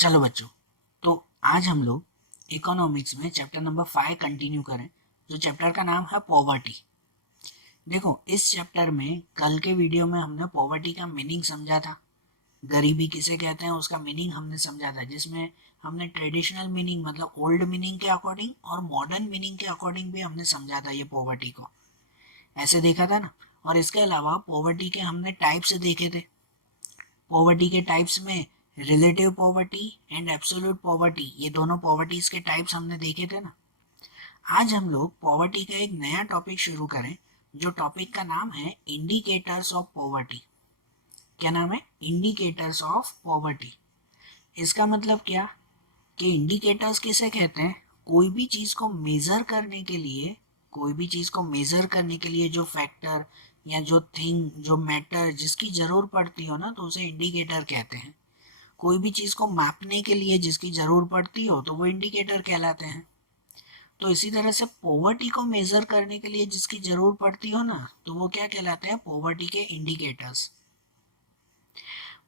चलो बच्चों, तो आज हम लोग इकोनॉमिक्स में चैप्टर नंबर 5 कंटिन्यू करें, जो चैप्टर का नाम है पॉवर्टी। देखो, इस चैप्टर में कल के वीडियो में हमने पॉवर्टी का मीनिंग समझा था, गरीबी किसे कहते हैं उसका मीनिंग हमने समझा था, जिसमें हमने ट्रेडिशनल मीनिंग मतलब ओल्ड मीनिंग के अकॉर्डिंग और मॉडर्न मीनिंग के अकॉर्डिंग भी हमने समझा था ये पॉवर्टी को, ऐसे देखा था ना। और इसके अलावा पॉवर्टी के हमने टाइप्स देखे थे। पॉवर्टी के टाइप्स में relative poverty and absolute poverty, ये दोनों पॉवर्टीज के टाइप्स हमने देखे थे ना। आज हम लोग पॉवर्टी का एक नया टॉपिक शुरू करें, जो टॉपिक का नाम है इंडिकेटर्स ऑफ पॉवर्टी। क्या नाम है? Indicators of poverty. इसका मतलब क्या कि इंडिकेटर्स किसे कहते हैं? कोई भी चीज को मेजर करने के लिए, कोई भी चीज को मेजर करने के लिए जो फैक्टर या जो थिंग, जो मैटर जिसकी जरूर पड़ती हो ना, तो उसे इंडिकेटर कहते हैं। कोई भी चीज को मापने के लिए जिसकी जरूर पड़ती हो तो वो इंडिकेटर कहलाते हैं। तो इसी तरह से पॉवर्टी को मेजर करने के लिए जिसकी जरूर पड़ती हो ना, तो वो क्या कहलाते हैं? पॉवर्टी के इंडिकेटर्स।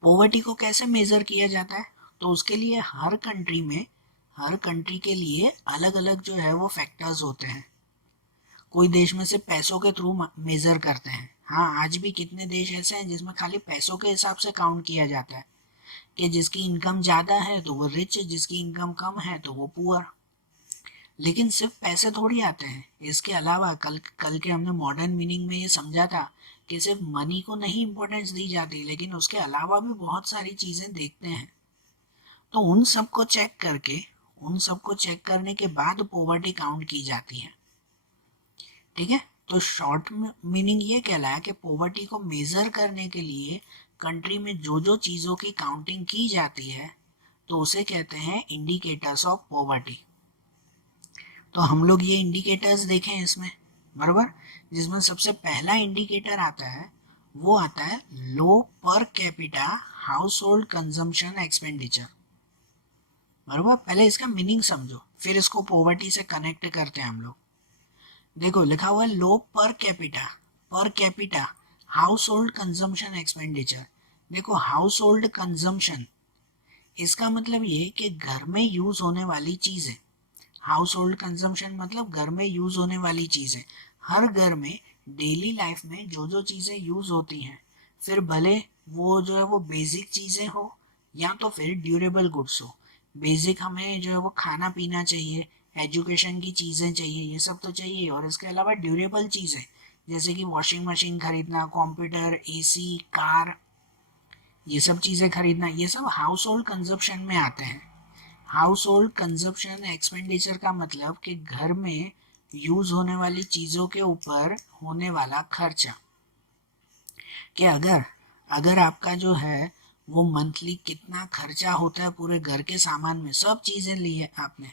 पॉवर्टी को कैसे मेजर किया जाता है? तो उसके लिए हर कंट्री में, हर कंट्री के लिए अलग अलग जो है वो फैक्टर्स होते हैं। कोई देश में से पैसों के थ्रू मेजर करते हैं। हाँ, आज भी कितने देश ऐसे हैं जिसमें खाली पैसों के हिसाब से काउंट किया जाता है कि जिसकी इनकम ज़्यादा है तो वो रिच, जिसकी इनकम कम है तो वो पुअर। लेकिन सिर्फ पैसे थोड़ी आते हैं, इसके अलावा कल कल के हमने मॉडर्न मीनिंग में ये समझा था कि सिर्फ मनी को नहीं इम्पोर्टेंस दी जाती, लेकिन उसके अलावा भी बहुत सारी चीज़ें देखते हैं। तो उन सबको चेक करके, उन सबको चेक करने के बाद पॉवर्टी काउंट की जाती है। ठीक है, तो शॉर्ट मीनिंग ये कहलाया कि पॉवर्टी को मेजर करने के लिए कंट्री में जो जो चीज़ों की काउंटिंग की जाती है तो उसे कहते हैं इंडिकेटर्स ऑफ पॉवर्टी। तो हम लोग ये इंडिकेटर्स देखें इसमें, बराबर। जिसमें सबसे पहला इंडिकेटर आता है वो आता है low per capita household consumption expenditure. बराबर, पहले इसका मीनिंग समझो, फिर इसको पॉवर्टी से कनेक्ट करते हैं हम लोग। देखो, लिखा हुआ है low per capita, per capita household consumption expenditure. देखो, हाउस होल्ड कंजम्पशन, इसका मतलब ये कि घर में यूज होने वाली चीजें। हाउस होल्ड कंजम्पशन मतलब घर में यूज होने वाली चीजें। हर घर में डेली लाइफ में जो जो चीजें यूज होती हैं, फिर भले वो जो है वो बेसिक चीजें हो या तो फिर ड्यूरेबल गुड्स हो। बेसिक हमें जो है वो खाना पीना चाहिए, एजुकेशन की चीजें चाहिए, ये सब तो चाहिए। और इसके अलावा ड्यूरेबल चीजें जैसे कि वॉशिंग मशीन खरीदना, कंप्यूटर, एसी, कार, ये सब चीजें खरीदना, ये सब हाउस होल्ड कंजप्शन में आते हैं। हाउस होल्ड कंजप्शन एक्सपेंडिचर का मतलब कि घर में यूज होने वाली चीजों के ऊपर होने वाला खर्चा। कि अगर अगर आपका जो है वो मंथली कितना खर्चा होता है पूरे घर के सामान में, सब चीजें ली है आपने,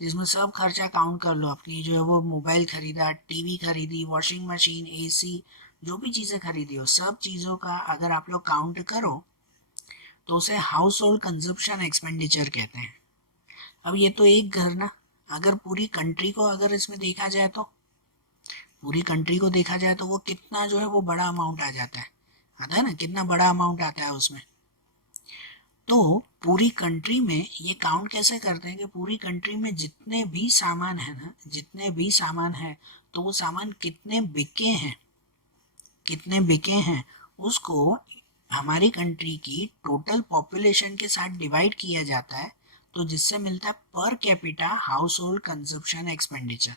जिसमें सब खर्चा काउंट कर लो। आपकी जो है वो मोबाइल खरीदा, टीवी खरीदी, वॉशिंग मशीन, एसी, जो भी चीजें खरीदी हो, सब चीजों का अगर आप लोग काउंट करो तो उसे हाउस होल्ड कंजप्शन एक्सपेंडिचर कहते हैं। अब ये तो एक घर ना, अगर पूरी कंट्री को अगर इसमें देखा जाए तो, पूरी कंट्री को देखा जाए तो वो कितना जो है वो बड़ा अमाउंट आ जाता है, आता है ना, कितना बड़ा अमाउंट आता है उसमें। तो पूरी कंट्री में ये काउंट कैसे करते हैं कि पूरी कंट्री में जितने भी सामान है ना, जितने भी सामान है, तो वो सामान कितने बिके हैं, कितने बिके हैं, उसको हमारी कंट्री की टोटल पॉपुलेशन के साथ डिवाइड किया जाता है, तो जिससे मिलता है पर capita house hold consumption expenditure.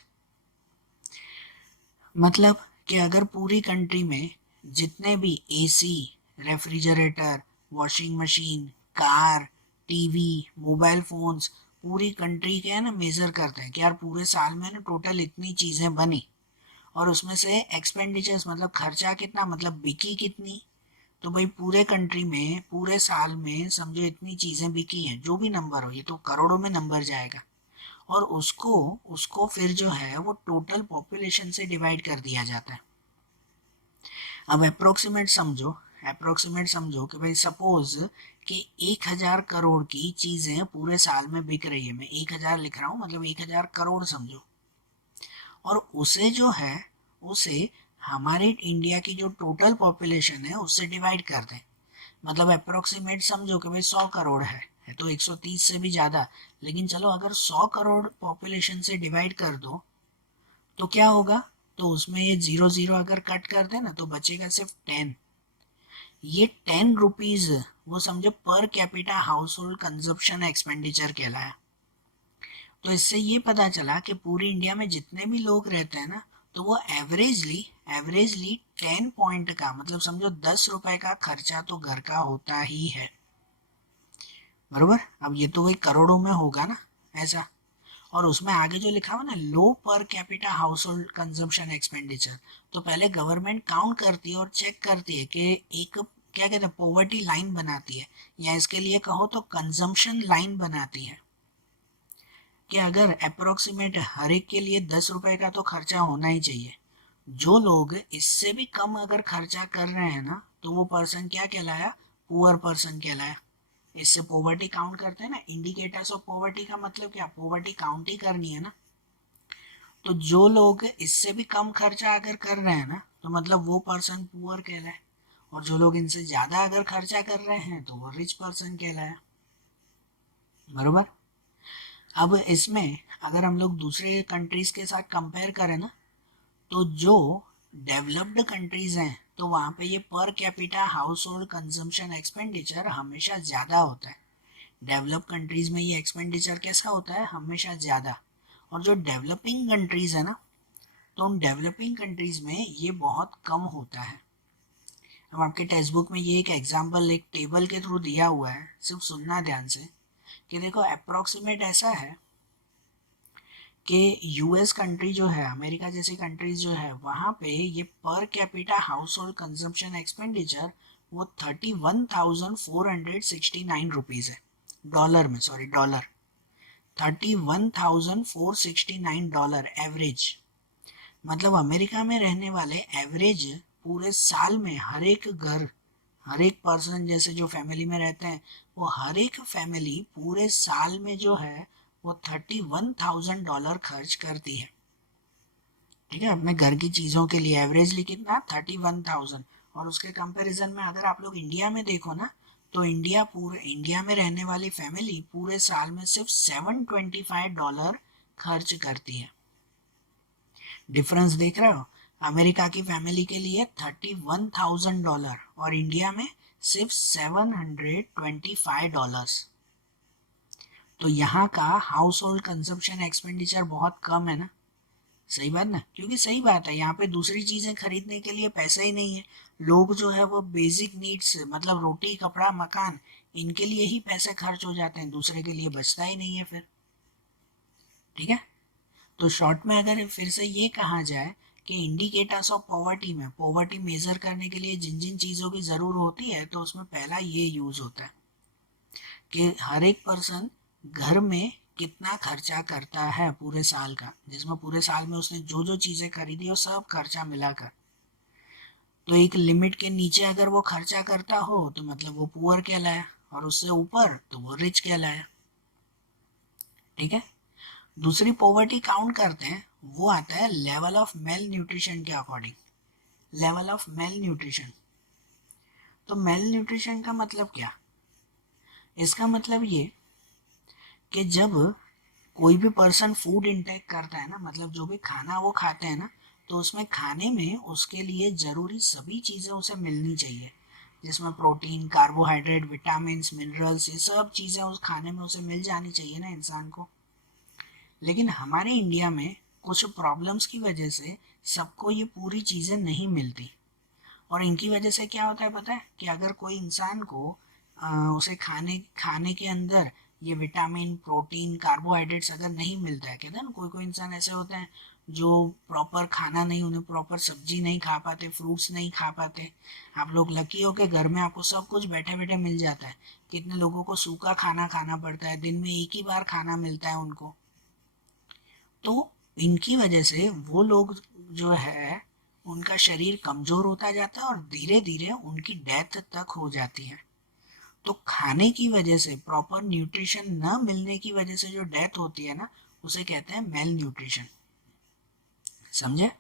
मतलब कि अगर पूरी कंट्री में जितने भी AC, refrigerator, washing machine, car, TV, mobile phones, पूरी कंट्री के है ना मेजर करते हैं कि यार पूरे साल में ना टोटल इतनी चीजें बनी, और उसमें से एक्सपेंडिचर्स मतलब खर्चा कितना, मतलब बिकी कितनी, तो भाई पूरे कंट्री में पूरे साल में समझो इतनी चीजें बिकी हैं, जो भी नंबर हो, ये तो करोड़ों में नंबर जाएगा। और उसको उसको फिर जो है वो टोटल पॉपुलेशन से डिवाइड कर दिया जाता है। अब अप्रोक्सीमेट समझो, अप्रोक्सीमेट समझो कि भाई सपोज कि 1,000 करोड़ की चीजें पूरे साल में बिक रही है। मैं 1,000 लिख रहा हूँ, मतलब 1,000 करोड़ समझो। और उसे जो है, उसे हमारे इंडिया की जो टोटल पॉपुलेशन है उससे डिवाइड कर दें। मतलब अप्रोक्सीमेट समझो कि भाई 100 करोड़ है, है तो 130 से भी ज़्यादा, लेकिन चलो अगर 100 करोड़ पॉपुलेशन से डिवाइड कर दो तो क्या होगा, तो उसमें ये 0 0 अगर कट कर दे ना तो बचेगा सिर्फ 10। ये 10 रुपीज वो समझो पर capita house hold consumption expenditure कहलाया। तो इससे ये पता चला कि पूरी इंडिया में जितने भी लोग रहते हैं ना, तो वो एवरेजली 10 पॉइंट का मतलब समझो 10 रुपए का खर्चा तो घर का होता ही है, बरोबर। अब ये तो वही करोड़ों में होगा ना ऐसा। और उसमें आगे जो लिखा हुआ ना low per capita household consumption expenditure, तो पहले गवर्नमेंट काउंट करती है और चेक करती है कि एक क्या कहते हैं पॉवर्टी लाइन बनाती है, या इसके लिए कहो तो कंजम्पशन लाइन बनाती है कि अगर अप्रोक्सीमेट हर एक के लिए 10 रुपए का तो खर्चा होना ही चाहिए। जो लोग इससे भी कम अगर खर्चा कर रहे हैं ना तो वो पर्सन क्या कहलाया, पुअर पर्सन कहलाया। इससे पॉवर्टी काउंट करते हैं ना, इंडिकेटर्स ऑफ पॉवर्टी का मतलब क्या, पॉवर्टी काउंट ही करनी है ना। तो जो लोग इससे भी कम खर्चा अगर कर रहे हैं ना तो मतलब वो पर्सन पुअर कहलाए, और जो लोग इनसे ज्यादा अगर खर्चा कर रहे हैं तो वो रिच पर्सन कहलाया, बरोबर। अब इसमें अगर हम लोग दूसरे कंट्रीज के साथ कंपेयर करें ना, तो जो डेवलप्ड कंट्रीज हैं तो वहाँ पे ये पर capita household consumption expenditure हमेशा ज़्यादा होता है। डेवलप कंट्रीज में ये एक्सपेंडिचर कैसा होता है, हमेशा ज़्यादा। और जो डेवलपिंग कंट्रीज है ना, तो उन डेवलपिंग कंट्रीज में ये बहुत कम होता है। अब आपके टेक्स्ट बुक में ये एक एग्जाम्पल एक टेबल के थ्रू दिया हुआ है, सिर्फ सुनना ध्यान से कि देखो अप्रोक्सीमेट ऐसा है कि यूएस कंट्री जो है, अमेरिका जैसी कंट्रीज जो है, वहाँ पे ये पर capita household consumption expenditure वो 31,469 रुपीज़ है, डॉलर में, सॉरी डॉलर, 31,469 एवरेज। मतलब अमेरिका में रहने वाले एवरेज पूरे साल में हर एक घर, हर एक पर्सन जैसे जो फैमिली में रहते हैं, वो हर एक फैमिली पूरे साल में जो है वो $31,000 खर्च करती है। ठीक है, अपने घर की चीज़ों के लिए एवरेजली कितना, 31,000। और उसके कंपैरिजन में अगर आप लोग इंडिया में देखो ना, तो इंडिया में रहने वाली फैमिली पूरे साल में सिर्फ $725 खर्च करती है। डिफरेंस देख रहे हो, अमेरिका की फैमिली के लिए $31,000 और इंडिया में सिर्फ $725। तो यहाँ का हाउस होल्ड कंजप्शन एक्सपेंडिचर बहुत कम है ना, सही बात ना, क्योंकि सही बात है यहाँ पे दूसरी चीजें खरीदने के लिए पैसा ही नहीं है। लोग जो है वो बेसिक नीड्स मतलब रोटी कपड़ा मकान, इनके लिए ही पैसे खर्च हो जाते हैं, दूसरे के लिए बचता ही नहीं है फिर। ठीक है, तो शॉर्ट में अगर फिर से ये कहा जाए कि इंडिकेटर्स ऑफ पॉवर्टी में पॉवर्टी मेजर करने के लिए जिन जिन चीज़ों की ज़रूर होती है, तो उसमें पहला ये यूज़ होता है कि हर एक पर्सन घर में कितना खर्चा करता है पूरे साल का, जिसमें पूरे साल में उसने जो जो चीज़ें खरीदी वो सब खर्चा मिलाकर। तो एक लिमिट के नीचे अगर वो खर्चा करता हो तो मतलब वो पुअर कहलाया, और उससे ऊपर तो वो रिच कहलाया। ठीक है, दूसरी पॉवर्टी काउंट करते हैं, वो आता है लेवल ऑफ मेल न्यूट्रिशन के according. Level of male nutrition, तो मेल न्यूट्रिशन का मतलब क्या, इसका मतलब ये कि जब कोई भी पर्सन फूड इंटेक करता है ना, मतलब जो भी खाना वो खाते हैं ना, तो उसमें खाने में उसके लिए ज़रूरी सभी चीज़ें उसे मिलनी चाहिए, जिसमें प्रोटीन कार्बोहाइड्रेट विटामिन मिनरल्स ये सब चीज़ें उस खाने में उसे मिल जानी चाहिए ना इंसान को। लेकिन हमारे इंडिया में कुछ प्रॉब्लम्स की वजह से सबको ये पूरी चीज़ें नहीं मिलती, और इनकी वजह से क्या होता है पता है, कि अगर कोई इंसान को उसे खाने खाने के अंदर ये विटामिन प्रोटीन कार्बोहाइड्रेट्स अगर नहीं मिलता है, कहते हैं ना कोई कोई इंसान ऐसे होते हैं जो प्रॉपर खाना नहीं, उन्हें प्रॉपर सब्जी नहीं खा पाते, फ्रूट्स नहीं खा पाते। आप लोग लकी हो के घर में आपको सब कुछ बैठे बैठे मिल जाता है। कितने लोगों को सूखा खाना खाना पड़ता है, दिन में एक ही बार खाना मिलता है उनको। तो इनकी वजह से वो लोग जो है उनका शरीर कमजोर होता जाता है और धीरे धीरे उनकी डेथ तक हो जाती है। तो खाने की वजह से प्रॉपर न्यूट्रिशन न मिलने की वजह से जो डेथ होती है ना, उसे कहते हैं मेल न्यूट्रिशन। समझे,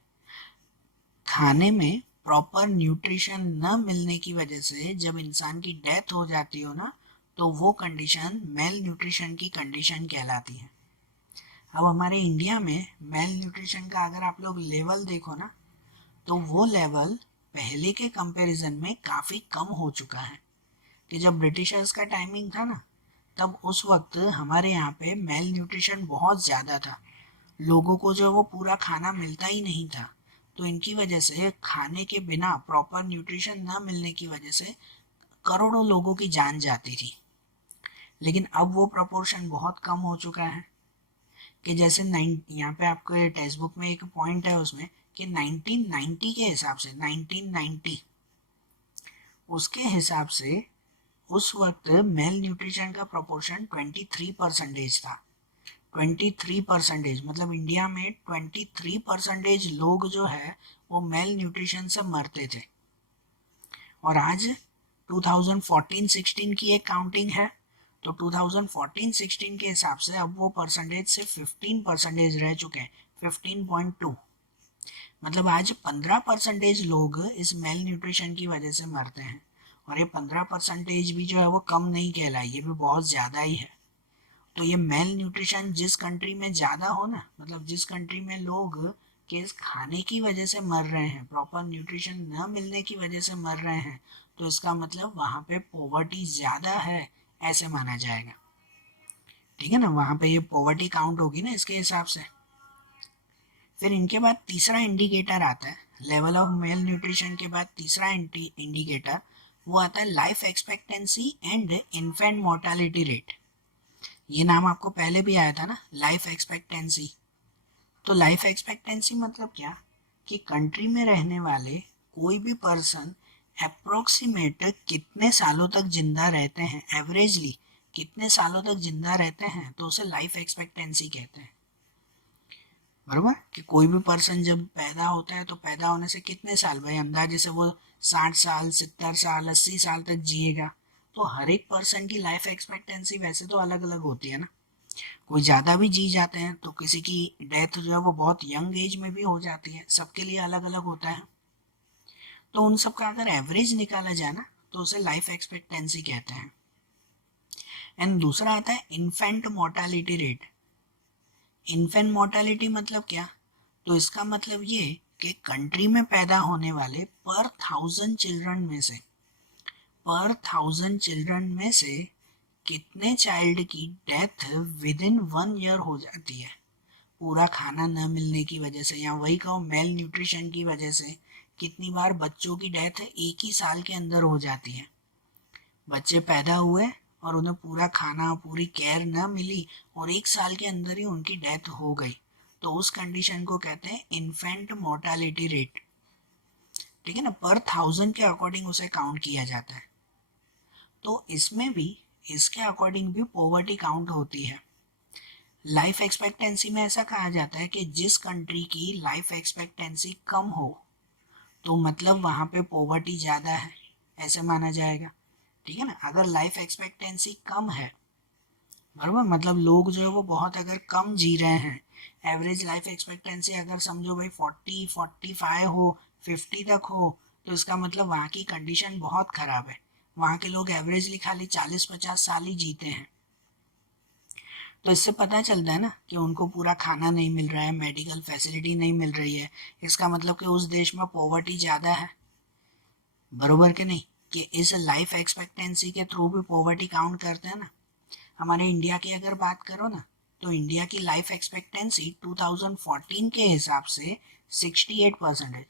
खाने में प्रॉपर न्यूट्रिशन न मिलने की वजह से जब इंसान की डेथ हो जाती हो ना, तो वो कंडीशन मेल न्यूट्रिशन की कंडीशन कहलाती है। अब हमारे इंडिया में मेल न्यूट्रिशन का अगर आप लोग लेवल देखो ना, तो वो लेवल पहले के कंपैरिजन में काफ़ी कम हो चुका है। कि जब ब्रिटिशर्स का टाइमिंग था ना, तब उस वक्त हमारे यहाँ पे मेल न्यूट्रिशन बहुत ज़्यादा था। लोगों को जो वो पूरा खाना मिलता ही नहीं था, तो इनकी वजह से खाने के बिना प्रॉपर न्यूट्रिशन ना मिलने की वजह से करोड़ों लोगों की जान जाती थी। लेकिन अब वो प्रपोर्शन बहुत कम हो चुका है। कि जैसे यहाँ पे आपके टेक्स्ट बुक में एक पॉइंट है उसमें कि 1990 के हिसाब से 1990 उसके हिसाब से उस वक्त मेल न्यूट्रिशन का प्रोपोर्शन 23% था। 23% मतलब इंडिया में 23% लोग जो है वो मेल न्यूट्रिशन से मरते थे। और आज 2014-16 की एक काउंटिंग है, तो 2014-16 के हिसाब से अब वो परसेंटेज से 15% रह चुके हैं, 15.2। मतलब आज 15% लोग इस मेल न्यूट्रिशन की वजह से मरते हैं। और ये 15% भी जो है वो कम नहीं कहलाई, ये भी बहुत ज़्यादा ही है। तो ये मेल न्यूट्रिशन जिस कंट्री में ज़्यादा हो ना, मतलब जिस कंट्री में लोग के इस खाने की वजह से मर रहे हैं, प्रॉपर न्यूट्रिशन न मिलने की वजह से मर रहे हैं, तो इसका मतलब वहाँ पे पॉवर्टी ज़्यादा है ऐसे माना जाएगा। ठीक है ना, वहाँ पे ये पॉवर्टी काउंट होगी ना इसके हिसाब से। फिर इनके बाद तीसरा इंडिकेटर आता है, लेवल ऑफ मेल न्यूट्रिशन के बाद तीसरा इंडिकेटर वो आता है life expectancy and infant mortality rate. ये नाम आपको पहले भी आया था ना, लाइफ एक्सपेक्टेंसी। तो लाइफ एक्सपेक्टेंसी मतलब क्या, कि कंट्री में रहने वाले कोई भी पर्सन अप्रोक्सीमेट कितने सालों तक जिंदा रहते हैं, एवरेजली कितने सालों तक जिंदा रहते हैं, तो उसे लाइफ एक्सपेक्टेंसी कहते हैं। बराबर, कि कोई भी पर्सन जब पैदा होता है तो पैदा होने से कितने साल, भाई अंदाजे से वो 60 साल 70 साल 80 साल तक जिएगा। तो हर एक पर्सन की लाइफ एक्सपेक्टेंसी वैसे तो अलग अलग होती है ना, कोई ज़्यादा भी जी जाते हैं, तो किसी की डेथ जो है वो बहुत यंग एज में भी हो जाती है, सबके लिए अलग अलग होता है। तो उन सब का अगर एवरेज निकाला जाए ना, तो उसे लाइफ एक्सपेक्टेंसी कहते हैं। एंड दूसरा आता है infant mortality rate. Infant mortality मतलब क्या, तो इसका मतलब ये कि कंट्री में पैदा होने वाले पर 1000 चिल्ड्रन में से कितने चाइल्ड की डेथ विद इन 1 ईयर हो जाती है, पूरा खाना न मिलने की वजह से, या वही कहो मेल न्यूट्रिशन की वजह से कितनी बार बच्चों की डेथ 1 ही साल के अंदर हो जाती है। बच्चे पैदा हुए और उन्हें पूरा खाना पूरी केयर न मिली और 1 साल के अंदर ही उनकी डेथ हो गई, तो उस कंडीशन को कहते हैं इन्फेंट मोर्टालिटी रेट। ठीक है ना, पर 1000 के अकॉर्डिंग उसे काउंट किया जाता है। तो इसमें भी इसके अकॉर्डिंग भी पॉवर्टी काउंट होती है। लाइफ एक्सपेक्टेंसी में ऐसा कहा जाता है कि जिस कंट्री की लाइफ एक्सपेक्टेंसी कम हो, तो मतलब वहाँ पे पॉवर्टी ज़्यादा है ऐसे माना जाएगा। ठीक है ना, अगर लाइफ एक्सपेक्टेंसी कम है, बराबर, मतलब लोग जो है वो बहुत अगर कम जी रहे हैं, एवरेज लाइफ एक्सपेक्टेंसी अगर समझो भाई 40-45 हो, 50 तक हो, तो इसका मतलब वहाँ की कंडीशन बहुत ख़राब है। वहाँ के लोग एवरेजली खाली 40-50 साल ही जीते हैं। तो इससे पता चलता है ना कि उनको पूरा खाना नहीं मिल रहा है, मेडिकल फैसिलिटी नहीं मिल रही है, इसका मतलब कि उस देश में पॉवर्टी ज़्यादा है। बरोबर के नहीं, कि इस लाइफ एक्सपेक्टेंसी के थ्रू भी पॉवर्टी काउंट करते हैं ना। हमारे इंडिया की अगर बात करो ना, तो इंडिया की लाइफ एक्सपेक्टेंसी 2014 के हिसाब से 68%,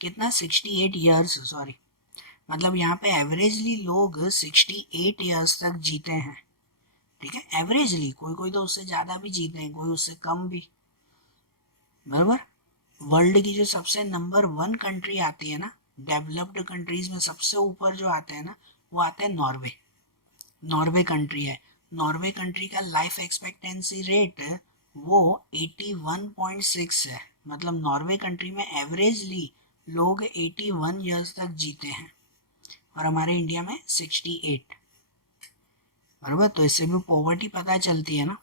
कितना 68 ईयर्स, सॉरी, मतलब यहाँ पे एवरेजली लोग 68 ईयर्स तक जीते हैं। ठीक है, एवरेजली, कोई कोई तो उससे ज़्यादा भी जीते हैं, कोई उससे कम भी। बराबर, वर्ल्ड की जो सबसे नंबर 1 कंट्री आती है ना, डेवलप्ड कंट्रीज में सबसे ऊपर जो आते हैं ना, वो आते हैं नॉर्वे। नॉर्वे कंट्री है, नॉर्वे कंट्री का लाइफ एक्सपेक्टेंसी रेट वो 81.6 है। मतलब नॉर्वे कंट्री में एवरेजली लोग 81 ईयर्स तक जीते हैं और हमारे इंडिया में 68। बराबर, तो इससे भी पॉवर्टी पता चलती है ना।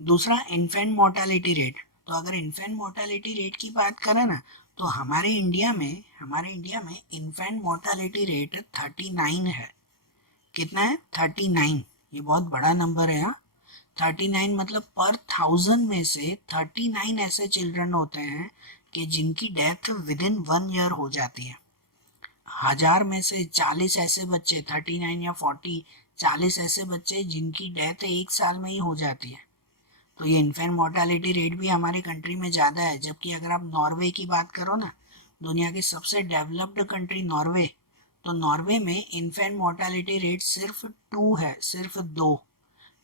दूसरा इन्फेंट मोर्टालिटी रेट। तो अगर इन्फेंट मोर्टालिटी रेट की बात करें ना, तो हमारे इंडिया में इन्फेंट मोर्टालिटी रेट 39 है। कितना है 39, ये बहुत बड़ा नंबर है। 39 मतलब पर 1000 में से 39 ऐसे चिल्ड्रन होते हैं कि जिनकी डेथ विद इन 1 ईयर हो जाती है। 1000 में से 40 ऐसे बच्चे, 39 या 40, 40 ऐसे बच्चे जिनकी डेथ 1 साल में ही हो जाती है। तो ये इन्फेंट मोर्टालिटी रेट भी हमारी कंट्री में ज़्यादा है। जबकि अगर आप नॉर्वे की बात करो ना, दुनिया की सबसे डेवलप्ड कंट्री नॉर्वे, तो नॉर्वे में इन्फेंट मोर्टालिटी रेट सिर्फ 2 है, सिर्फ 2।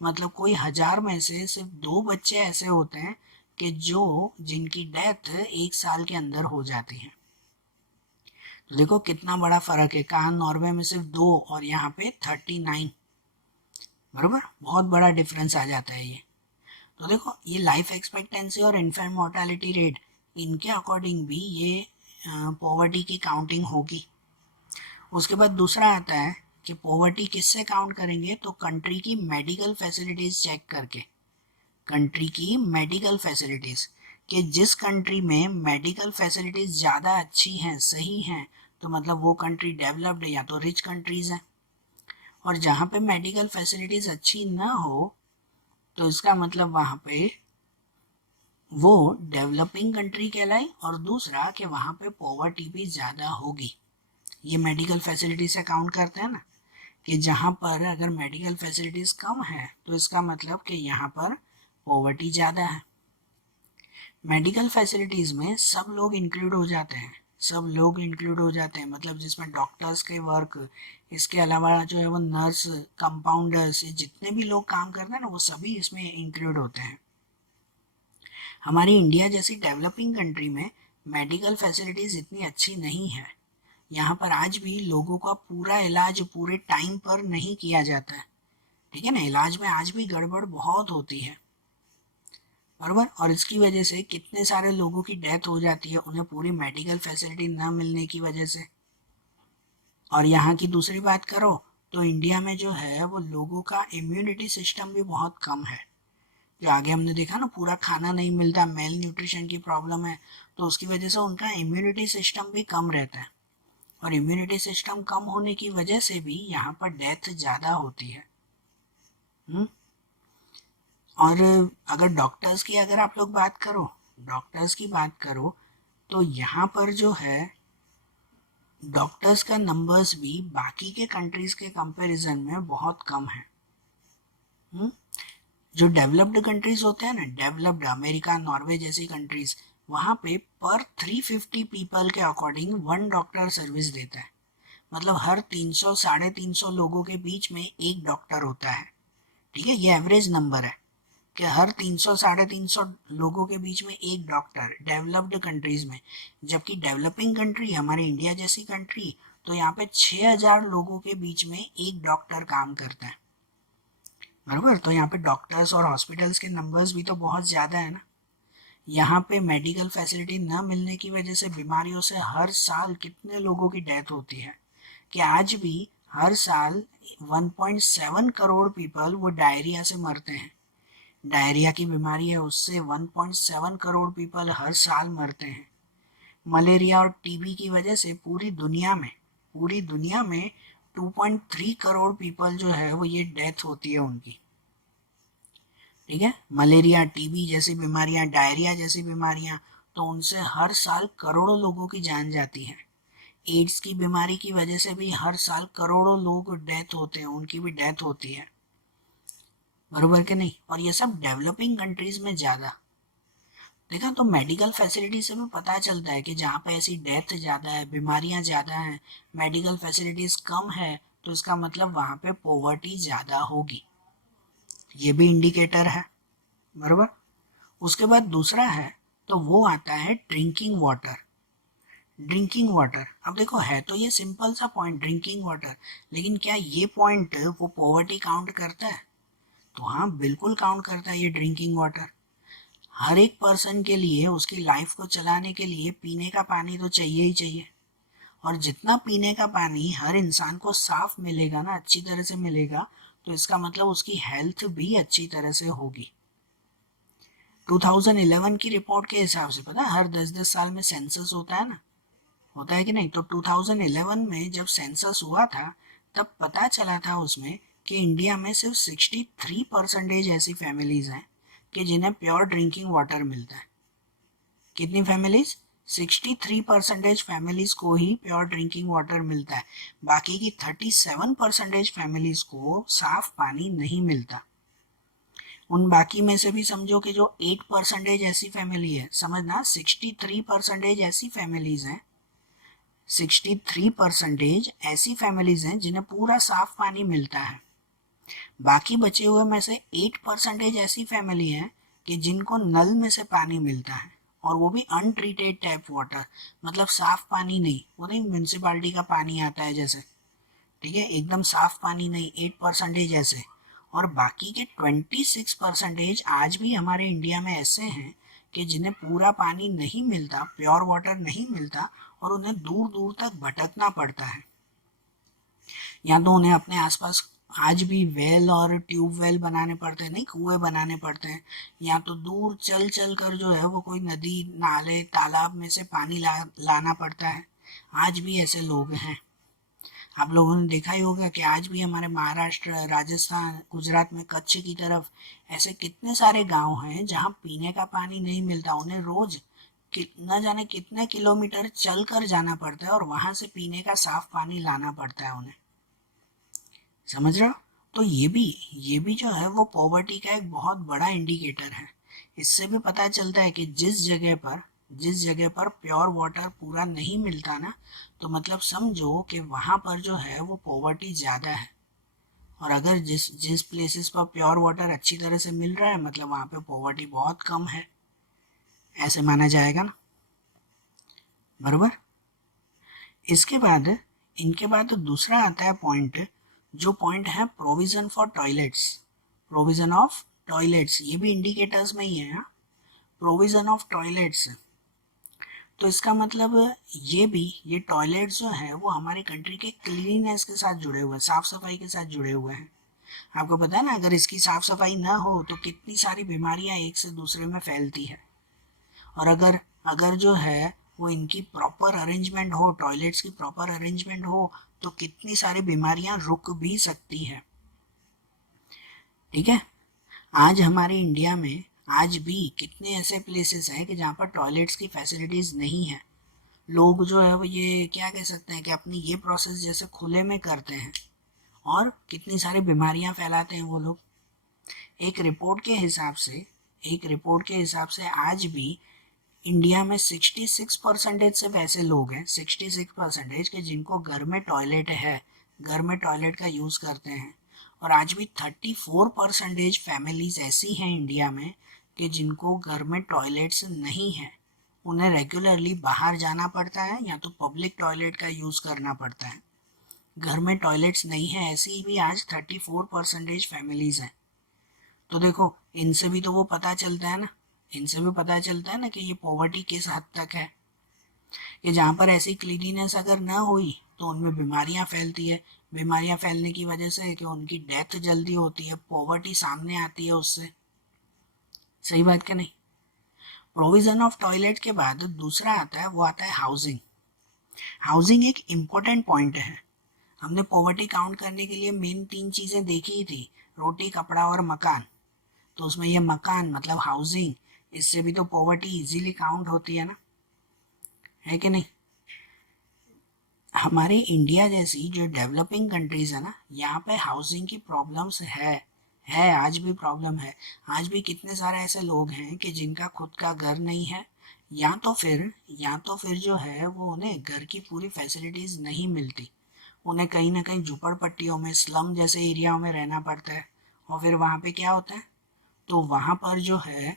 मतलब कोई 1000 में से सिर्फ 2 बच्चे ऐसे होते हैं कि जिनकी डेथ 1 साल के अंदर हो जाती है। तो देखो कितना बड़ा फर्क है, कहाँ नॉर्वे में सिर्फ 2 और यहाँ पे 39, बराबर, बहुत बड़ा डिफरेंस आ जाता है ये। तो देखो ये लाइफ एक्सपेक्टेंसी और इन्फेंट मोर्टालिटी रेट, इनके अकॉर्डिंग भी ये पॉवर्टी की काउंटिंग होगी। उसके बाद दूसरा आता है कि पॉवर्टी किससे काउंट करेंगे, तो कंट्री की मेडिकल फैसिलिटीज़ चेक करके। कंट्री की मेडिकल फैसिलिटीज़, कि जिस कंट्री में मेडिकल फैसिलिटीज़ ज़्यादा अच्छी हैं, सही हैं, तो मतलब वो कंट्री डेवलप्ड या तो रिच कंट्रीज़ हैं। और जहाँ पे मेडिकल फैसिलिटीज़ अच्छी ना हो तो इसका मतलब वहाँ पे वो डेवलपिंग कंट्री कहलाई, और दूसरा कि वहाँ पे पॉवर्टी भी ज़्यादा होगी। ये मेडिकल फैसिलिटी से काउंट करते हैं ना, कि जहाँ पर अगर मेडिकल फैसिलिटीज़ कम है तो इसका मतलब कि यहाँ पर पॉवर्टी ज़्यादा है। मेडिकल फैसिलिटीज़ में सब लोग इंक्लूड हो जाते हैं, सब लोग इंक्लूड हो जाते हैं, मतलब जिसमें डॉक्टर्स के वर्क, इसके अलावा जो है वो नर्स, कंपाउंडर्स, जितने भी लोग काम करते हैं ना, वो सभी इसमें इंक्लूड होते हैं। हमारी इंडिया जैसी डेवलपिंग कंट्री में मेडिकल फैसिलिटीज़ इतनी अच्छी नहीं है। यहाँ पर आज भी लोगों का पूरा इलाज पूरे टाइम पर नहीं किया जाता है, ठीक है ना, इलाज में आज भी गड़बड़ बहुत होती है, बराबर। और इसकी वजह से कितने सारे लोगों की डेथ हो जाती है, उन्हें पूरी मेडिकल फैसिलिटी ना मिलने की वजह से। और यहाँ की दूसरी बात करो तो इंडिया में जो है वो लोगों का इम्यूनिटी सिस्टम भी बहुत कम है। जो आगे हमने देखा ना, पूरा खाना नहीं मिलता, मेल न्यूट्रिशन की प्रॉब्लम है, तो उसकी वजह से उनका इम्यूनिटी सिस्टम भी कम रहता है। और इम्यूनिटी सिस्टम कम होने की वजह से भी यहाँ पर डेथ ज़्यादा होती है। और अगर डॉक्टर्स की अगर आप लोग बात करो, डॉक्टर्स की बात करो तो यहाँ पर जो है डॉक्टर्स का नंबर्स भी बाकी के कंट्रीज़ के कंपैरिजन में बहुत कम है। जो डेवलप्ड कंट्रीज होते हैं ना, डेवलप्ड अमेरिका, नॉर्वे जैसी कंट्रीज, वहाँ पे पर 350 पीपल के अकॉर्डिंग 1 डॉक्टर सर्विस देता है। मतलब हर 300 साढ़े 300 लोगों के बीच में एक डॉक्टर होता है, ठीक है, ये एवरेज नंबर है कि हर 300 साढ़े 300 लोगों के बीच में एक डॉक्टर डेवलप्ड कंट्रीज में। जबकि डेवलपिंग कंट्री हमारे इंडिया जैसी कंट्री, तो यहाँ पे 6000 लोगों के बीच में एक डॉक्टर काम करता है, बराबर। तो यहाँ पे डॉक्टर्स और हॉस्पिटल्स के नंबर्स भी तो बहुत ज़्यादा है ना। यहाँ पे मेडिकल फैसिलिटी न मिलने की वजह से बीमारियों से हर साल कितने लोगों की डेथ होती है, कि आज भी हर साल 1.7 करोड़ पीपल वो डायरिया से मरते हैं। डायरिया की बीमारी है, उससे 1.7 करोड़ पीपल हर साल मरते हैं। मलेरिया और टीबी की वजह से पूरी दुनिया में 2.3 करोड़ पीपल जो है वो ये डेथ होती है उनकी, ठीक है। मलेरिया, टीबी जैसी बीमारियां, डायरिया जैसी बीमारियां, तो उनसे हर साल करोड़ों लोगों की जान जाती है। एड्स की बीमारी की वजह से भी हर साल करोड़ों लोग डेथ होते हैं, उनकी भी डेथ होती है, बरोबर के नहीं। और ये सब डेवलपिंग कंट्रीज में ज़्यादा। देखा तो मेडिकल फैसिलिटी से भी पता चलता है कि जहाँ पे ऐसी डेथ ज़्यादा है, बीमारियाँ ज़्यादा हैं, मेडिकल फैसिलिटीज़ कम है, तो इसका मतलब वहाँ पे पॉवर्टी ज़्यादा होगी, ये भी इंडिकेटर है, बरोबर। उसके बाद दूसरा है तो वो आता है ड्रिंकिंग वाटर। ड्रिंकिंग वाटर, अब देखो है तो ये सिंपल सा पॉइंट ड्रिंकिंग वाटर, लेकिन क्या ये पॉइंट वो पॉवर्टी काउंट करता है? तो हाँ, बिल्कुल काउंट करता है ये ड्रिंकिंग वाटर। हर एक पर्सन के लिए उसकी लाइफ को चलाने के लिए पीने का पानी तो चाहिए ही चाहिए। और जितना पीने का पानी हर इंसान को साफ मिलेगा ना, अच्छी तरह से मिलेगा, तो इसका मतलब उसकी हेल्थ भी अच्छी तरह से होगी। 2011 की रिपोर्ट के हिसाब से पता है हर 10-10 साल में सेंसस होता है ना, होता है कि नहीं। तो 2011 में जब सेंसस हुआ था तब पता चला था उसमें कि इंडिया में सिर्फ 63% ऐसी फैमिलीज हैं कि जिन्हें प्योर ड्रिंकिंग वाटर मिलता है। कितनी फैमिलीज? 63% फैमिलीज को ही प्योर ड्रिंकिंग वाटर मिलता है, बाकी की 37% फैमिलीज को साफ पानी नहीं मिलता। उन बाकी में से भी समझो कि जो 8% ऐसी फैमिली है, समझना 63% ऐसी फैमिलीज हैं, 63% ऐसी फैमिलीज हैं जिन्हें पूरा साफ पानी मिलता है। बाकी बचे हुए में से 8% ऐसी फैमिली हैं कि जिनको नल में से पानी मिलता है, और वो भी अनट्रीटेड टैप वाटर, मतलब साफ पानी नहीं, वो नहीं म्यूनसिपालिटी का पानी आता है जैसे, ठीक है, एकदम साफ पानी नहीं, 8% ऐसे। और बाकी के 26% आज भी हमारे इंडिया में ऐसे हैं कि जिन्हें पूरा पानी नहीं मिलता, प्योर वाटर नहीं मिलता, और उन्हें दूर दूर तक भटकना पड़ता है। या तो उन्हें अपने आसपास आज भी वेल और ट्यूबवेल बनाने पड़ते हैं, नहीं कुएं बनाने पड़ते हैं, या तो दूर चल चल कर जो है वो कोई नदी नाले तालाब में से पानी लाना पड़ता है। आज भी ऐसे लोग हैं। आप लोगों ने देखा ही होगा कि आज भी हमारे महाराष्ट्र, राजस्थान, गुजरात में कच्छ की तरफ ऐसे कितने सारे गांव हैं जहां पीने का पानी नहीं मिलता। उन्हें रोज न जाने कितने किलोमीटर चल कर जाना पड़ता है और वहां से पीने का साफ पानी लाना पड़ता है उन्हें। समझ रहे हो? तो ये भी जो है वो पॉवर्टी का एक बहुत बड़ा इंडिकेटर है। इससे भी पता चलता है कि जिस जगह पर प्योर वाटर पूरा नहीं मिलता ना, तो मतलब समझो कि वहाँ पर जो है वो पॉवर्टी ज़्यादा है। और अगर जिस जिस प्लेसेस पर प्योर वाटर अच्छी तरह से मिल रहा है, मतलब वहाँ पे पॉवर्टी बहुत कम है, ऐसे माना जाएगा ना, बरोबर। इसके बाद इनके बाद दूसरा आता है पॉइंट, जो पॉइंट है provision for toilets. Provision of toilets ये भी इंडिकेटर्स में ही है। प्रोविजन ऑफ टॉयलेट्स, तो इसका मतलब ये टॉयलेट्स जो है वो हमारी कंट्री के क्लीननेस के साथ जुड़े हुए हैं, साफ सफाई के साथ जुड़े हुए हैं। आपको पता है ना, अगर इसकी साफ सफाई ना हो तो कितनी सारी बीमारियां एक से दूसरे में फैलती है। और अगर अगर जो है वो इनकी प्रॉपर अरेंजमेंट हो, टॉयलेट्स की प्रॉपर अरेंजमेंट हो, तो कितनी सारी बीमारियां रुक भी सकती है। ठीक है, आज हमारे इंडिया में आज भी कितने ऐसे प्लेसेस हैं कि जहाँ पर टॉयलेट्स की फैसिलिटीज़ नहीं है। लोग जो है वो ये क्या कह सकते हैं कि अपनी ये प्रोसेस जैसे खुले में करते हैं, और कितनी सारी बीमारियां फैलाते हैं वो लोग। एक रिपोर्ट के हिसाब से आज भी इंडिया में 66% सिर्फ ऐसे लोग हैं, 66% के जिनको घर में टॉयलेट है, घर में टॉयलेट का यूज़ करते हैं। और आज भी 34% फैमिलीज ऐसी हैं इंडिया में कि जिनको घर में टॉयलेट्स नहीं है। उन्हें रेगुलरली बाहर जाना पड़ता है या तो पब्लिक टॉयलेट का यूज़ करना पड़ता है। घर में टॉयलेट्स नहीं है, ऐसी भी आज 34% फैमिलीज हैं। तो देखो, इनसे भी तो वो पता चलता है ना, कि ये पॉवर्टी किस हद तक है। कि जहाँ पर ऐसी क्लीनिनेस अगर ना हुई तो उनमें बीमारियां फैलती है, बीमारियां फैलने की वजह से कि उनकी डेथ जल्दी होती है, पॉवर्टी सामने आती है उससे। सही बात क्या नहीं? प्रोविजन ऑफ टॉयलेट के बाद दूसरा आता है, वो आता है हाउसिंग। हाउसिंग एक इम्पोर्टेंट पॉइंट है। हमने पॉवर्टी काउंट करने के लिए मेन 3 चीज़ें देखी ही थी, रोटी, कपड़ा और मकान। तो उसमें ये मकान मतलब हाउसिंग, इससे भी तो पॉवर्टी इजीली काउंट होती है ना, है कि नहीं? हमारे इंडिया जैसी जो डेवलपिंग कंट्रीज है ना, यहाँ पे हाउसिंग की प्रॉब्लम्स है आज भी प्रॉब्लम है। आज भी कितने सारे ऐसे लोग हैं कि जिनका खुद का घर नहीं है, या तो फिर जो है वो उन्हें घर की पूरी फैसिलिटीज़ नहीं मिलती। उन्हें कहीं ना कहीं झुपड़पट्टियों में, स्लम जैसे एरियाओं में रहना पड़ता है। और फिर वहाँ पे क्या होता है, तो वहाँ पर जो है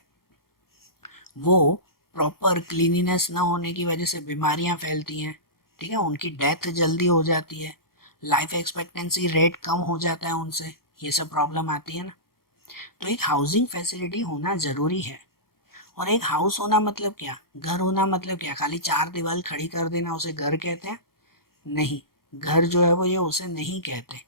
वो प्रॉपर क्लीनिनेस ना होने की वजह से बीमारियां फैलती हैं। ठीक है, उनकी डेथ जल्दी हो जाती है, लाइफ एक्सपेक्टेंसी रेट कम हो जाता है उनसे, ये सब प्रॉब्लम आती है ना। तो एक हाउसिंग फैसिलिटी होना ज़रूरी है। और एक हाउस होना मतलब क्या, घर होना मतलब क्या, खाली 4 दीवार खड़ी कर देना उसे घर कहते हैं? नहीं, घर जो है वो ये उसे नहीं कहते।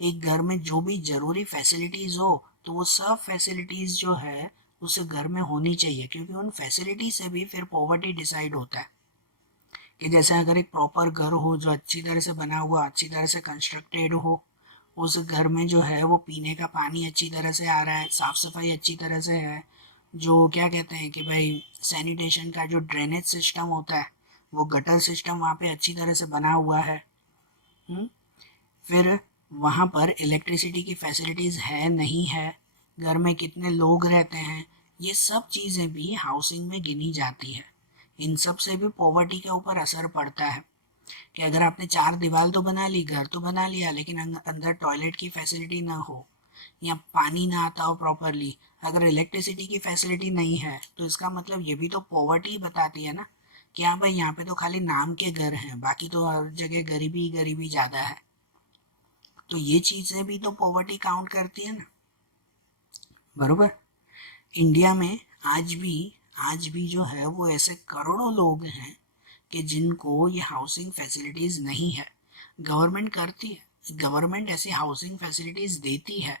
एक घर में जो भी ज़रूरी फैसिलिटीज़ हो, तो वो सब फैसिलिटीज़ जो है उस घर में होनी चाहिए, क्योंकि उन फैसिलिटी से भी फिर पॉवर्टी डिसाइड होता है कि जैसे अगर एक प्रॉपर घर हो जो अच्छी तरह से बना हुआ, अच्छी तरह से कंस्ट्रक्टेड हो, उस घर में जो है वो पीने का पानी अच्छी तरह से आ रहा है, साफ़ सफाई अच्छी तरह से है, जो क्या कहते हैं कि भाई सैनिटेशन का जो ड्रेनेज सिस्टम होता है, वो गटर सिस्टम वहाँ पे अच्छी तरह से बना हुआ है। फिर वहाँ पर इलेक्ट्रिसिटी की फैसिलिटीज़ है नहीं है, घर में कितने लोग रहते हैं, ये सब चीज़ें भी हाउसिंग में गिनी जाती है। इन सब से भी पॉवर्टी के ऊपर असर पड़ता है कि अगर आपने चार दीवार तो बना ली, घर तो बना लिया, लेकिन अंदर टॉयलेट की फैसिलिटी ना हो या पानी ना आता हो प्रॉपरली, अगर इलेक्ट्रिसिटी की फैसिलिटी नहीं है, तो इसका मतलब ये भी तो पॉवर्टी बताती है ना कि हाँ भाई यहाँ पे तो खाली नाम के घर हैं, बाकी तो हर जगह गरीबी गरीबी ज़्यादा है। तो ये चीज़ें भी तो पॉवर्टी काउंट करती है ना, बरोबर। इंडिया में आज भी जो है वो ऐसे करोड़ों लोग हैं कि जिनको ये हाउसिंग फैसिलिटीज़ नहीं है। गवर्नमेंट करती है, गवर्नमेंट ऐसी हाउसिंग फैसिलिटीज़ देती है,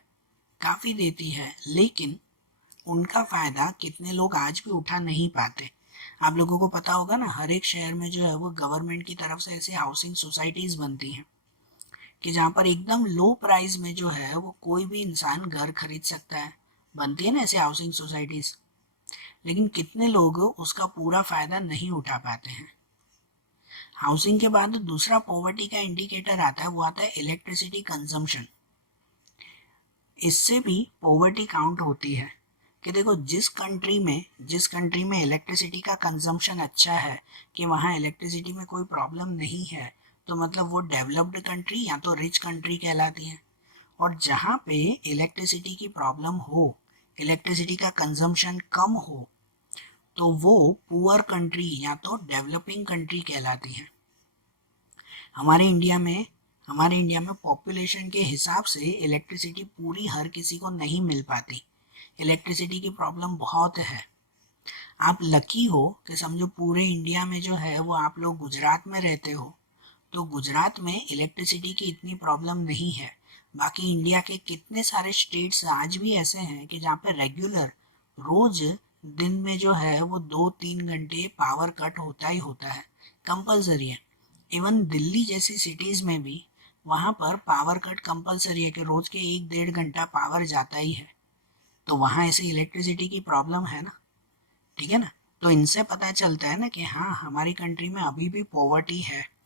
काफ़ी देती है, लेकिन उनका फ़ायदा कितने लोग आज भी उठा नहीं पाते। आप लोगों को पता होगा ना, हर एक शहर में जो है वो गवर्नमेंट की तरफ से ऐसी हाउसिंग सोसाइटीज़ बनती हैं कि जहाँ पर एकदम लो प्राइस में जो है वो कोई भी इंसान घर खरीद सकता है। बनती है ना ऐसे हाउसिंग सोसाइटीज़, लेकिन कितने लोग उसका पूरा फ़ायदा नहीं उठा पाते हैं। हाउसिंग के बाद दूसरा पॉवर्टी का इंडिकेटर आता है, वो आता है इलेक्ट्रिसिटी कंजम्पशन। इससे भी पॉवर्टी काउंट होती है कि देखो जिस कंट्री में इलेक्ट्रिसिटी का कंजम्पशन अच्छा है, कि वहाँ इलेक्ट्रिसिटी में कोई प्रॉब्लम नहीं है, तो मतलब वो डेवलप्ड कंट्री या तो रिच कंट्री कहलाती है। और जहाँ पे इलेक्ट्रिसिटी की प्रॉब्लम हो, इलेक्ट्रिसिटी का कंजम्पशन कम हो, तो वो पुअर कंट्री या तो डेवलपिंग कंट्री कहलाती है। हमारे इंडिया में हमारे इंडिया में पॉपुलेशन के हिसाब से इलेक्ट्रिसिटी पूरी हर किसी को नहीं मिल पाती। इलेक्ट्रिसिटी की प्रॉब्लम बहुत है। आप लकी हो कि समझो पूरे इंडिया में जो है वो आप लोग गुजरात में रहते हो, तो गुजरात में इलेक्ट्रिसिटी की इतनी प्रॉब्लम नहीं है। बाकी इंडिया के कितने सारे स्टेट्स आज भी ऐसे हैं कि जहाँ पे रेगुलर रोज दिन में जो है वो 2-3 घंटे पावर कट होता ही होता है, कंपलसरी है। इवन दिल्ली जैसी सिटीज़ में भी वहाँ पर पावर कट कंपलसरी है कि रोज के 1-1.5 घंटा पावर जाता ही है। तो वहाँ ऐसे इलेक्ट्रिसिटी की प्रॉब्लम है ना, ठीक है ना। तो इनसे पता चलता है ना कि हाँ, हमारी कंट्री में अभी भी पॉवर्टी है।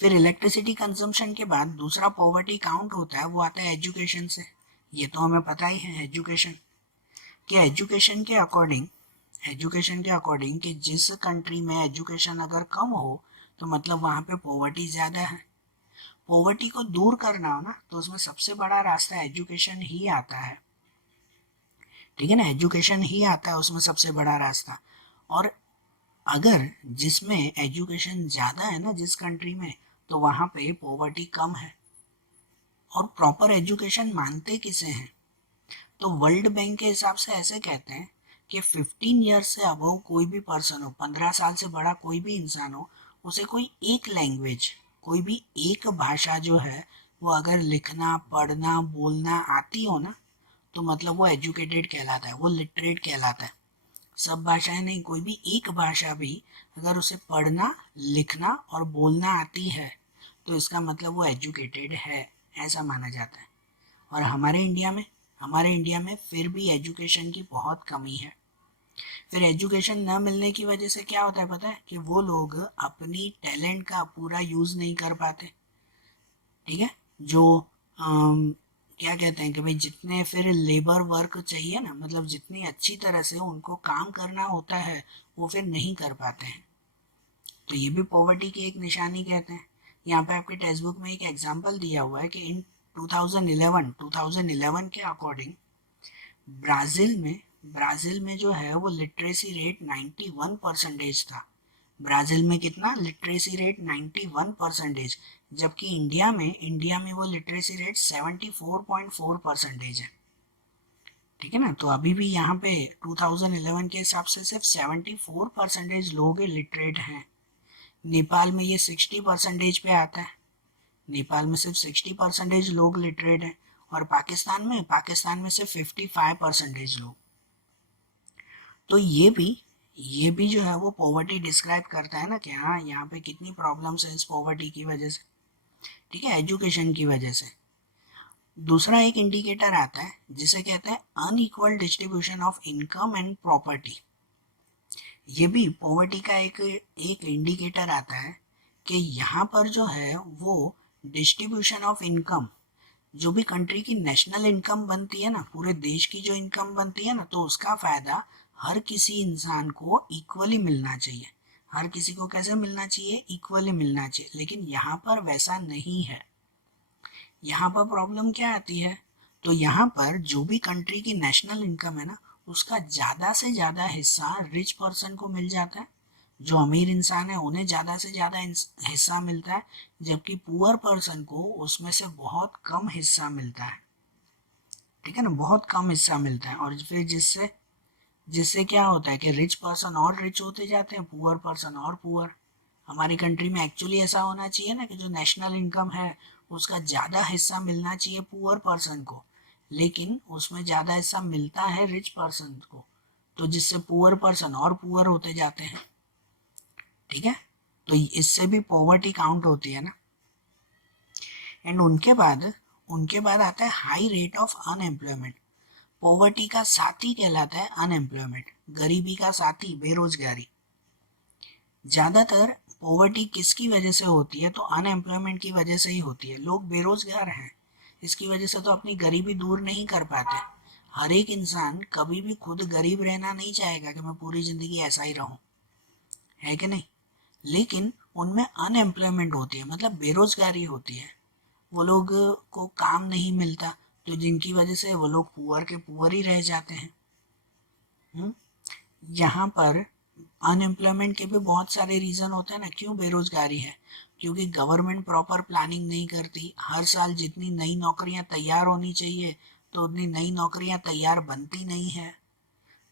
फिर इलेक्ट्रिसिटी कंजम्पशन के बाद दूसरा पॉवर्टी काउंट होता है, वो आता है एजुकेशन से। ये तो हमें पता ही है, एजुकेशन कि एजुकेशन के अकॉर्डिंग कि जिस कंट्री में एजुकेशन अगर कम हो, तो मतलब वहाँ पे पॉवर्टी ज़्यादा है। पॉवर्टी को दूर करना हो ना, तो उसमें सबसे बड़ा रास्ता एजुकेशन ही आता है, ठीक है ना। एजुकेशन ही आता है उसमें सबसे बड़ा रास्ता। और अगर जिसमें एजुकेशन ज़्यादा है ना, जिस कंट्री में, तो वहाँ पे पॉवर्टी कम है। और प्रॉपर एजुकेशन मानते किसे हैं, तो वर्ल्ड बैंक के हिसाब से ऐसे कहते हैं कि 15 ईयर्स से अबव कोई भी पर्सन हो, 15 साल से बड़ा कोई भी इंसान हो, उसे कोई एक लैंग्वेज, कोई भी एक भाषा जो है वो अगर लिखना पढ़ना बोलना आती हो ना, तो मतलब वो एजुकेटेड कहलाता है, वो लिटरेट कहलाता है। सब भाषाएं नहीं, कोई भी एक भाषा भी अगर उसे पढ़ना लिखना और बोलना आती है, तो इसका मतलब वो एजुकेटेड है, ऐसा माना जाता है। और हमारे इंडिया में फिर भी एजुकेशन की बहुत कमी है। फिर एजुकेशन न मिलने की वजह से क्या होता है पता है, कि वो लोग अपनी टैलेंट का पूरा यूज़ नहीं कर पाते, ठीक है। जो क्या कहते हैं कि भाई जितने फिर लेबर वर्क चाहिए ना, मतलब जितनी अच्छी तरह से उनको काम करना होता है, वो फिर नहीं कर पाते हैं। तो ये भी पॉवर्टी की एक निशानी कहते हैं। यहाँ पे आपके टेक्स्ट बुक में एक एग्जांपल दिया हुआ है कि इन 2011 के अकॉर्डिंग ब्राज़ील में जो है वो लिटरेसी रेट 91% था। ब्राज़ील में कितना लिटरेसी रेट 91%, जबकि इंडिया में वो लिटरेसी रेट 74.4% है, ठीक है ना। तो अभी भी यहाँ पे 2011 के हिसाब से सिर्फ 74% लोग लिटरेट हैं। नेपाल में ये 60% पे आता है, नेपाल में सिर्फ 60% लोग लिटरेट हैं। और पाकिस्तान में सिर्फ 55% लोग। तो ये भी जो है वो पॉवर्टी डिस्क्राइब करता है ना कि हाँ यहाँ पे कितनी प्रॉब्लम्स है इस पॉवर्टी की वजह से, ठीक है, एजुकेशन की वजह से। दूसरा एक इंडिकेटर आता है जिसे कहते हैं unequal distribution of income and property. ये भी पॉवर्टी का एक इंडिकेटर आता है कि यहाँ पर जो है वो डिस्ट्रीब्यूशन ऑफ इनकम, जो भी कंट्री की नेशनल इनकम बनती है ना, पूरे देश की जो इनकम बनती है ना, तो उसका फायदा हर किसी इंसान को इक्वली मिलना चाहिए। हर किसी को कैसे मिलना चाहिए? इक्वली मिलना चाहिए। लेकिन यहाँ पर वैसा नहीं है। यहाँ पर प्रॉब्लम क्या आती है? तो यहाँ पर जो भी कंट्री की नेशनल इनकम है ना, उसका ज़्यादा से ज़्यादा हिस्सा रिच पर्सन को मिल जाता है। जो अमीर इंसान है उन्हें ज़्यादा से ज़्यादा हिस्सा मिलता है, जबकि पुअर पर्सन को उसमें से बहुत कम हिस्सा मिलता है, ठीक है ना, बहुत कम हिस्सा मिलता है। और फिर जिससे जिससे क्या होता है कि रिच पर्सन और रिच होते जाते हैं, पुअर पर्सन और पुअर। हमारी कंट्री में एक्चुअली ऐसा होना चाहिए ना कि जो नेशनल इनकम है उसका ज़्यादा हिस्सा मिलना चाहिए पुअर पर्सन को, लेकिन उसमें ज़्यादा हिस्सा मिलता है रिच पर्सन को, तो जिससे पुअर पर्सन और पुअर होते जाते हैं, ठीक है। तो इससे भी पॉवर्टी काउंट होती है ना। एंड उनके बाद आता है high rate of unemployment. Poverty का साथी कहलाता है अनएम्प्लॉयमेंट, गरीबी का साथी बेरोजगारी। ज़्यादातर पॉवर्टी किसकी वजह से होती है? तो अनएम्प्लॉयमेंट की वजह से ही होती है। लोग बेरोजगार हैं, इसकी वजह से तो अपनी गरीबी दूर नहीं कर पाते। हर एक इंसान कभी भी खुद गरीब रहना नहीं चाहेगा कि मैं पूरी ज़िंदगी ऐसा ही रहूं, है कि नहीं। लेकिन उनमें अनएम्प्लॉयमेंट होती है, मतलब बेरोजगारी होती है। वो लोग को काम नहीं मिलता, तो जिनकी वजह से वो लोग पुअर के पुअर ही रह जाते हैं। यहाँ पर अनएम्प्लॉयमेंट के भी बहुत सारे रीज़न होते हैं ना, क्यों बेरोजगारी है? क्योंकि गवर्नमेंट प्रॉपर प्लानिंग नहीं करती। हर साल जितनी नई नौकरियां तैयार होनी चाहिए तो उतनी नई नौकरियां तैयार बनती नहीं है।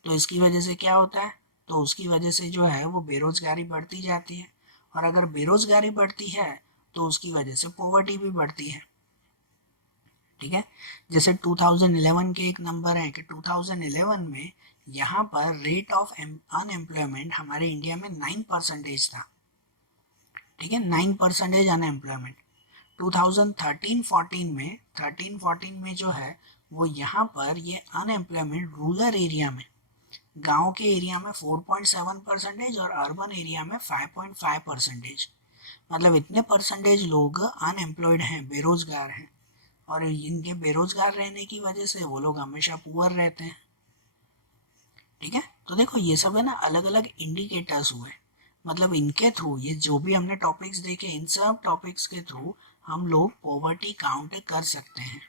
तो इसकी वजह से क्या होता है? तो उसकी वजह से जो है वो बेरोजगारी बढ़ती जाती है। और अगर बेरोजगारी बढ़ती है तो उसकी वजह से पॉवर्टी भी बढ़ती है, ठीक है। जैसे 2011 के एक नंबर है कि 2011 में यहाँ पर रेट ऑफ अनएम्प्लॉयमेंट हमारे इंडिया में 9% था, ठीक है, 9% अनएम्प्लॉयमेंट। 2013-14 में जो है वो यहाँ पर ये अनएम्प्लॉयमेंट रूरल एरिया में, गांव के एरिया में 4.7% और अर्बन एरिया में 5.5%। मतलब इतने परसेंटेज लोग अनएम्प्लॉयड हैं, बेरोजगार हैं। और इनके बेरोजगार रहने की वजह से वो लोग हमेशा पुअर रहते हैं, ठीक है। तो देखो ये सब है ना अलग अलग इंडिकेटर्स हुए, मतलब इनके थ्रू, ये जो भी हमने टॉपिक्स देखे इन सब टॉपिक्स के थ्रू हम लोग पॉवर्टी काउंट कर सकते हैं।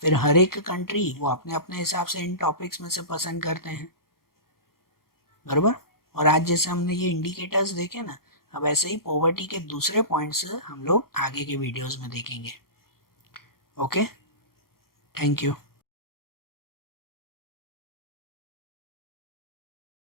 फिर हर एक कंट्री वो अपने अपने हिसाब से इन टॉपिक्स में से पसंद करते हैं, बराबर। और आज जैसे हमने ये इंडिकेटर्स देखे ना, अब ऐसे ही पॉवर्टी के दूसरे पॉइंट्स हम लोग आगे के वीडियोस में देखेंगे। Okay, thank you.